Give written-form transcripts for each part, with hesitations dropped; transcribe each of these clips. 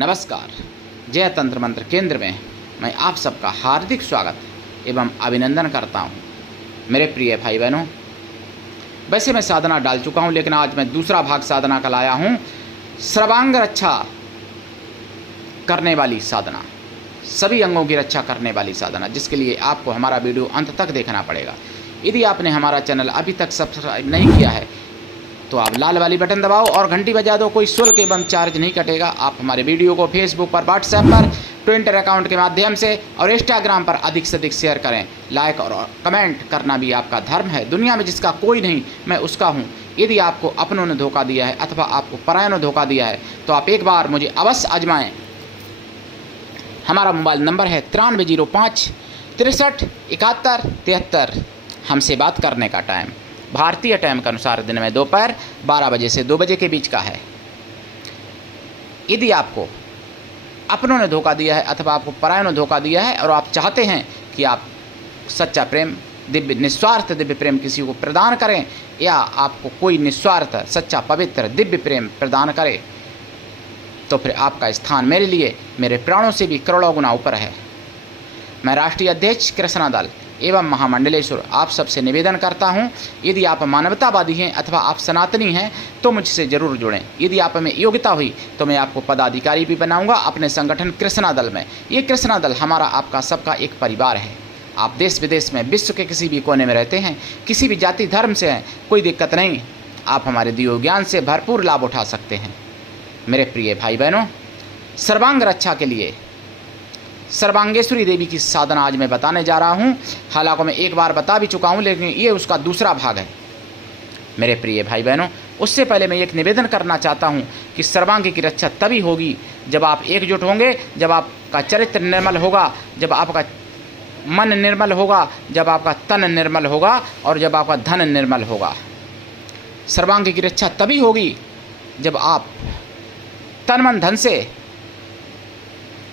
नमस्कार। जय तंत्र मंत्र केंद्र में मैं आप सबका हार्दिक स्वागत एवं अभिनंदन करता हूं। मेरे प्रिय भाई बहनों, वैसे मैं साधना डाल चुका हूं, लेकिन आज मैं दूसरा भाग साधना का लाया हूं। सर्वांग रक्षा करने वाली साधना, सभी अंगों की रक्षा करने वाली साधना, जिसके लिए आपको हमारा वीडियो अंत तक देखना पड़ेगा। यदि आपने हमारा चैनल अभी तक सब्सक्राइब नहीं किया है तो आप लाल वाली बटन दबाओ और घंटी बजा दो। कोई शुल्क एवं चार्ज नहीं कटेगा। आप हमारे वीडियो को फेसबुक पर, व्हाट्सएप पर, ट्विटर अकाउंट के माध्यम से और इंस्टाग्राम पर अधिक से अधिक शेयर करें। लाइक और कमेंट करना भी आपका धर्म है। दुनिया में जिसका कोई नहीं, मैं उसका हूँ। यदि आपको अपनों ने धोखा दिया है अथवा आपको परायों ने धोखा दिया है तो आप एक बार मुझे अवश्य आजमाएँ। हमारा मोबाइल नंबर है 9305 63 71 73। हमसे बात करने का टाइम भारतीय टाइम के अनुसार दिन में दोपहर 12 बजे से 2 बजे के बीच का है। यदि आपको अपनों ने धोखा दिया है अथवा आपको परायों ने धोखा दिया है और आप चाहते हैं कि आप सच्चा प्रेम, दिव्य निस्वार्थ दिव्य प्रेम किसी को प्रदान करें, या आपको कोई निस्वार्थ सच्चा पवित्र दिव्य प्रेम प्रदान करे, तो फिर आपका स्थान मेरे लिए मेरे प्राणों से भी करोड़ों गुना ऊपर है। मैं राष्ट्रीय अध्यक्ष कृष्णा दल एवं महामंडलेश्वर आप सबसे निवेदन करता हूं, यदि आप मानवतावादी हैं अथवा आप सनातनी हैं तो मुझसे ज़रूर जुड़ें। यदि आप में योग्यता हुई तो मैं आपको पदाधिकारी भी बनाऊंगा अपने संगठन कृष्णा दल में। ये कृष्णा दल हमारा आपका सबका एक परिवार है। आप देश विदेश में, विश्व के किसी भी कोने में रहते हैं, किसी भी जाति धर्म से हैं, कोई दिक्कत नहीं। आप हमारे दियो ज्ञान से भरपूर लाभ उठा सकते हैं। मेरे प्रिय भाई बहनों, सर्वांग रक्षा के लिए सर्वांगेश्वरी देवी की साधना आज मैं बताने जा रहा हूं। हालांकि मैं एक बार बता भी चुका हूं, लेकिन ये उसका दूसरा भाग है। मेरे प्रिय भाई बहनों, उससे पहले मैं एक निवेदन करना चाहता हूं कि सर्वांग की रक्षा तभी होगी जब आप एकजुट होंगे, जब आपका चरित्र निर्मल होगा, जब आपका मन निर्मल होगा, जब आपका तन निर्मल होगा और जब आपका धन निर्मल होगा। सर्वांग की रक्षा तभी होगी जब आप तन मन धन से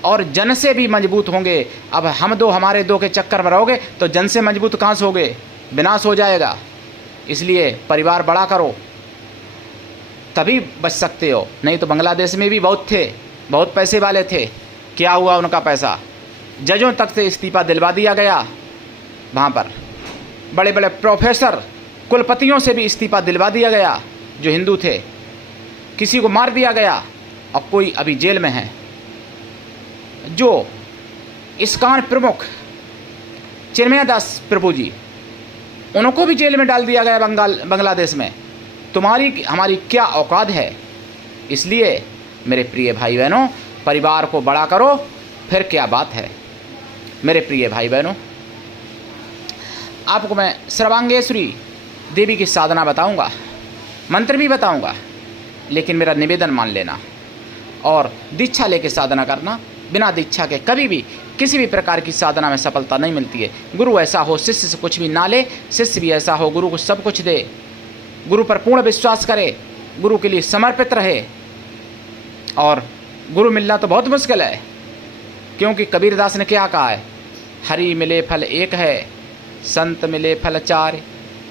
और जन से भी मजबूत होंगे। अब हम दो हमारे दो के चक्कर में रहोगे तो जन से मजबूत कहाँ से होगे? विनाश हो जाएगा। इसलिए परिवार बड़ा करो, तभी बच सकते हो। नहीं तो बांग्लादेश में भी बहुत थे, बहुत पैसे वाले थे। क्या हुआ उनका पैसा? जजों तक से इस्तीफा दिलवा दिया गया। वहाँ पर बड़े बड़े प्रोफेसर, कुलपतियों से भी इस्तीफा दिलवा दिया गया जो हिंदू थे। किसी को मार दिया गया और कोई अभी जेल में है। जो इस्कॉन प्रमुख चिन्मय दास प्रभु जी, उनको भी जेल में डाल दिया गया बांग्लादेश में। तुम्हारी हमारी क्या औकात है? इसलिए मेरे प्रिय भाई बहनों, परिवार को बड़ा करो, फिर क्या बात है। मेरे प्रिय भाई बहनों, आपको मैं सर्वांगेश्वरी देवी की साधना बताऊंगा, मंत्र भी बताऊंगा, लेकिन मेरा निवेदन मान लेना और दीक्षा लेके साधना करना। बिना दीक्षा के कभी भी किसी भी प्रकार की साधना में सफलता नहीं मिलती है। गुरु ऐसा हो शिष्य से कुछ भी ना ले, शिष्य भी ऐसा हो गुरु को सब कुछ दे। गुरु पर पूर्ण विश्वास करे, गुरु के लिए समर्पित रहे। और गुरु मिलना तो बहुत मुश्किल है, क्योंकि कबीरदास ने क्या कहा है? हरि मिले फल एक है, संत मिले फल चार,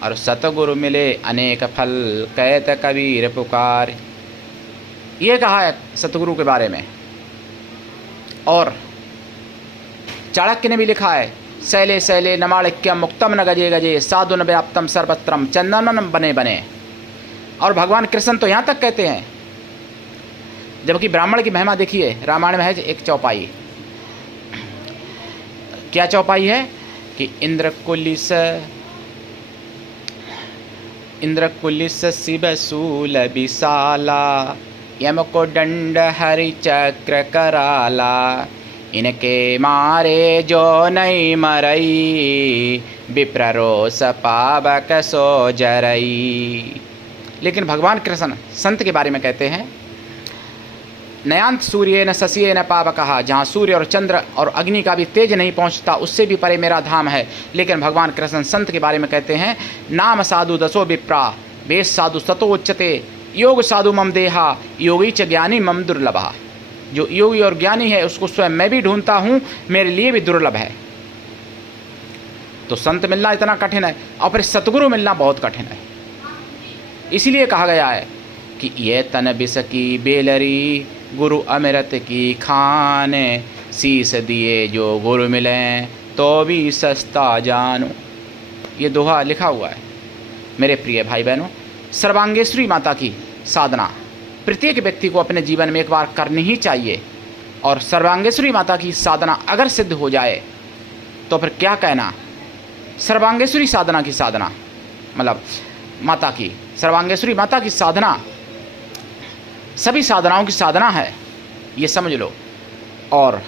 और सतगुरु मिले अनेक फल, कहत कबीर पुकार। ये कहा है सतगुरु के बारे में। और चाणक्य ने भी लिखा है, शैले शैले नमाणिक्यम मुक्तम न गजे गजे, साधु न व्याप्तम सर्वत्रम चंदनम बने बने। और भगवान कृष्ण तो यहाँ तक कहते हैं, जबकि ब्राह्मण की महिमा देखिए। रामायण में है एक चौपाई। क्या चौपाई है? कि इंद्रकुलिस शिव शूल विशाला, यम को दंड हरि चक्र कराला, इनके मारे जो नहीं मरई, विप्ररोस पावक सो जरई। लेकिन भगवान कृष्ण संत के बारे में कहते हैं, नयांत सूर्य न शशिये न पावकः, जहाँ सूर्य और चंद्र और अग्नि का भी तेज नहीं पहुँचता, उससे भी परे मेरा धाम है। लेकिन भगवान कृष्ण संत के बारे में कहते हैं, नाम साधु दसो विप्रा, वेश साधु सतो उच्चते, योग साधु मम देहा, योगी च ज्ञानी मम दुर्लभा। जो योगी और ज्ञानी है उसको स्वयं मैं भी ढूंढता हूँ, मेरे लिए भी दुर्लभ है। तो संत मिलना इतना कठिन है और फिर सतगुरु मिलना बहुत कठिन है। इसीलिए कहा गया है कि ये तन बिस की बेलरी गुरु अमृत की खाने, शीस दिए जो गुरु मिलें तो भी सस्ता जानू। ये दोहा लिखा हुआ है। मेरे प्रिय भाई बहनों, सर्वांगेश्वरी माता की साधना प्रत्येक व्यक्ति को अपने जीवन में एक बार करनी ही चाहिए। और सर्वांगेश्वरी माता की साधना अगर सिद्ध हो जाए तो फिर क्या कहना। सर्वांगेश्वरी साधना की साधना मतलब माता की, सर्वांगेश्वरी माता की साधना सभी साधनाओं की साधना है, ये समझ लो। और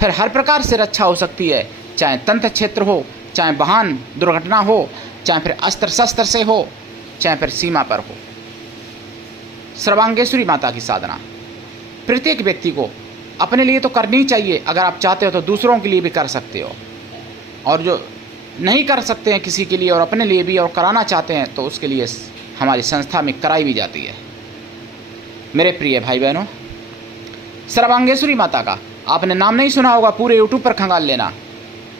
फिर हर प्रकार से रक्षा हो सकती है, चाहे तंत्र क्षेत्र हो, चाहे वाहन दुर्घटना हो, चाहे फिर अस्त्र शस्त्र से हो, चाहे फिर सीमा पर हो। सर्वांगेश्वरी माता की साधना प्रत्येक व्यक्ति को अपने लिए तो करनी ही चाहिए। अगर आप चाहते हो तो दूसरों के लिए भी कर सकते हो, और जो नहीं कर सकते हैं किसी के लिए और अपने लिए भी और कराना चाहते हैं तो उसके लिए हमारी संस्था में कराई भी जाती है। मेरे प्रिय भाई बहनों, सर्वांगेश्वरी माता का आपने नाम नहीं सुना होगा, पूरे यूट्यूब पर खंगाल लेना।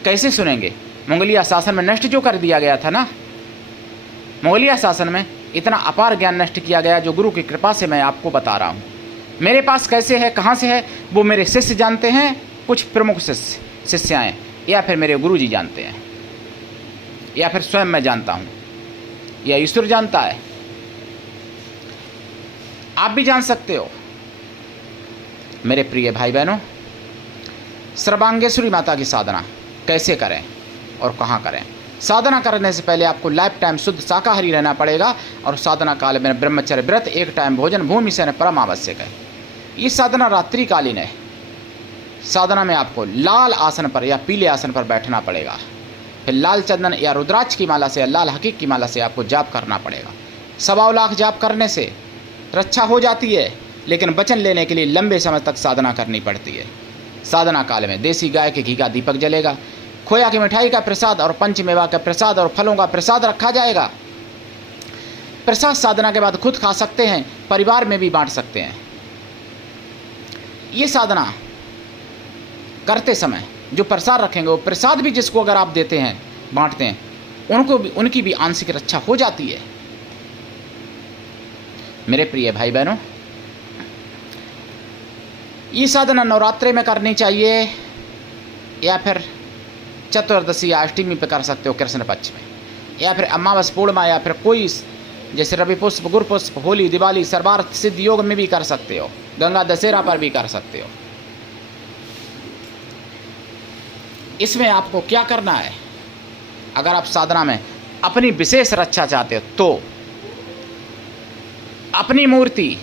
कैसे सुनेंगे? मुगलिया शासन में नष्ट जो कर दिया गया था ना, मुगलिया शासन में इतना अपार ज्ञान नष्ट किया गया जो गुरु की कृपा से मैं आपको बता रहा हूँ। मेरे पास कैसे है, कहाँ से है, वो मेरे शिष्य जानते हैं, कुछ प्रमुख शिष्याएँ, या फिर मेरे गुरु जी जानते हैं, या फिर स्वयं मैं जानता हूँ, या ईश्वर जानता है। आप भी जान सकते हो। मेरे प्रिय भाई बहनों, सर्वांगेश्वरी माता की साधना कैसे करें और कहाँ करें। साधना करने से पहले आपको लाइफ टाइम शुद्ध शाकाहारी रहना पड़ेगा, और साधना काल में ब्रह्मचर्य व्रत, एक टाइम भोजन, भूमि से परम आवश्यक है। ये साधना रात्रिकालीन है। साधना में आपको लाल आसन पर या पीले आसन पर बैठना पड़ेगा। फिर लाल चंदन या रुद्राक्ष की माला से या लाल हकीक की माला से आपको जाप करना पड़ेगा। 1.25 लाख जाप करने से रक्षा हो जाती है, लेकिन वचन लेने के लिए लंबे समय तक साधना करनी पड़ती है। साधना काल में देसी गाय के घी का दीपक जलेगा, खोया की मिठाई का प्रसाद और पंचमेवा का प्रसाद और फलों का प्रसाद रखा जाएगा। प्रसाद साधना के बाद खुद खा सकते हैं, परिवार में भी बांट सकते हैं। ये साधना करते समय जो प्रसाद रखेंगे, वो प्रसाद भी जिसको अगर आप देते हैं, बांटते हैं, उनको भी, उनकी भी आंशिक रक्षा हो जाती है। मेरे प्रिय भाई बहनों, ये साधना नवरात्रि में करनी चाहिए, या फिर चतुर्दशी या अष्टमी पे कर सकते हो कृष्ण पक्ष में, या फिर अमावस पूर्णिमा, या फिर कोई जैसे रवि पुष्प, गुरु पुष्प, होली, दिवाली, सर्वार्थ सिद्ध योग में भी कर सकते हो, गंगा दशहरा पर भी कर सकते हो। इसमें आपको क्या करना है, अगर आप साधना में अपनी विशेष रक्षा चाहते हो तो अपनी मूर्ति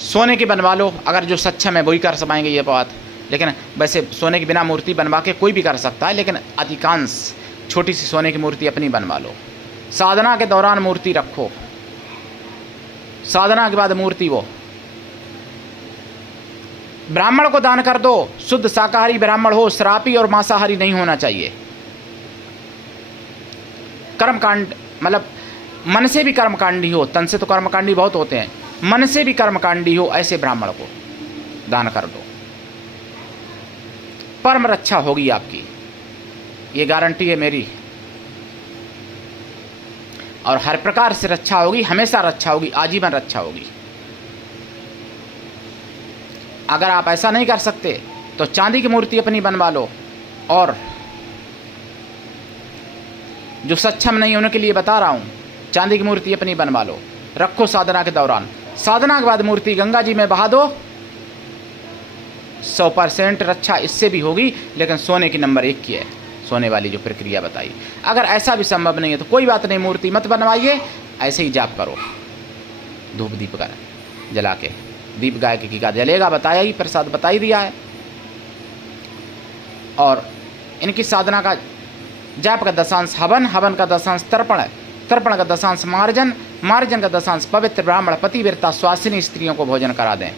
सोने की बनवा लो। अगर जो सक्षम है वही कर पाएंगे ये बात, लेकिन वैसे सोने के बिना मूर्ति बनवा के कोई भी कर सकता है, लेकिन अधिकांश छोटी सी सोने की मूर्ति अपनी बनवा लो। साधना के दौरान मूर्ति रखो, साधना के बाद मूर्ति वो ब्राह्मण को दान कर दो। शुद्ध शाकाहारी ब्राह्मण हो, श्रापी और मांसाहारी नहीं होना चाहिए। कर्मकांड मतलब मन से भी कर्मकांडी हो, तन से तो कर्मकांडी बहुत होते हैं, मन से भी कर्मकांडी हो, ऐसे ब्राह्मण को दान कर दो। परम रक्षा होगी आपकी, ये गारंटी है मेरी। और हर प्रकार से रक्षा होगी, हमेशा रक्षा होगी, आजीवन रक्षा होगी। अगर आप ऐसा नहीं कर सकते तो चांदी की मूर्ति अपनी बनवा लो, और जो सक्षम नहीं है उनके लिए बता रहा हूँ, चांदी की मूर्ति अपनी बनवा लो, रखो साधना के दौरान। साधना के बाद मूर्ति गंगा जी में बहा दो। 100% रक्षा इससे भी होगी, लेकिन सोने की नंबर 1 की है, सोने वाली जो प्रक्रिया बताई। अगर ऐसा भी संभव नहीं है तो कोई बात नहीं, मूर्ति मत बनवाइए, ऐसे ही जाप करो, धूप दीप कर जला के, दीप गाय के घी का जलेगा, बताया ही, प्रसाद बता ही दिया है। और इनकी साधना का जाप का दशांश हवन, हवन का दशांश तर्पण, तर्पण का दशांश मार्जन, मार्जन का दशांश पवित्र ब्राह्मण पतिव्रता स्वासिनी स्त्रियों को भोजन करा दें,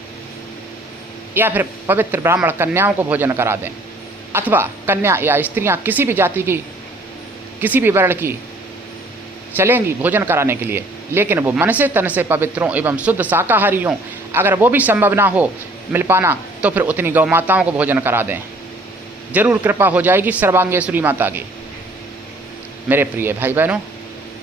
या फिर पवित्र ब्राह्मण कन्याओं को भोजन करा दें, अथवा कन्या या स्त्रियां किसी भी जाति की, किसी भी वर्ण की चलेंगी भोजन कराने के लिए, लेकिन वो मन से तन से पवित्र हों एवं शुद्ध शाकाहारी हों। अगर वो भी संभव ना हो मिल पाना तो फिर उतनी गौ माताओं को भोजन करा दें, जरूर कृपा हो जाएगी सर्वांगेश्वरी माता की। मेरे प्रिय भाई बहनों,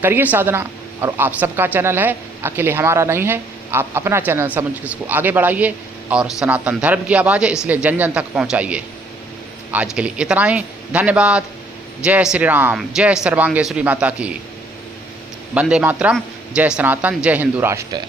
करिए साधना, और आप सबका चैनल है, अकेले हमारा नहीं है। आप अपना चैनल समझ के इसको आगे बढ़ाइए और सनातन धर्म की आवाज़ है, इसलिए जन जन तक पहुँचाइए। आज के लिए इतना ही, धन्यवाद। जय श्री राम, जय सर्वांगेश्वरी माता की, वंदे मातरम, जय सनातन, जय हिंदू राष्ट्र।